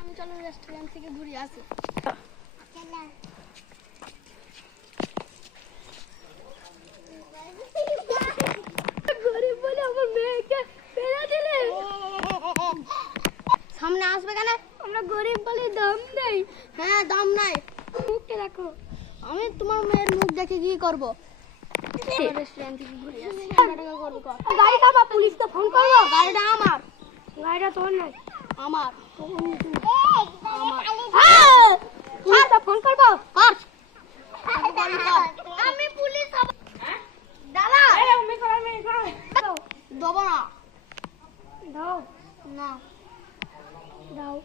আমি চলো রেস্টুরেন্ট থেকে ঘুরে আসি। গরিব বলে আমার মেয়েকে ফেলে দিলে। সামনে আসবে কেন? আমরা গরিব বলে দাম নেই। হ্যাঁ দাম নাই। মুখটা দেখো। আমি তোমার মেয়ের মুখ দেখে কি করবো? রেস্টুরেন্ট থেকে ঘুরে আসি। গাড়িটা বা পুলিশকে ফোন করবো? গাড়িটা আমার। গাড়িটা তোর নয় আমার। পুলিশকে ফোন করবো? কর। আমি পুলিশ হব। দাদা দেবো না। দাও না দাও।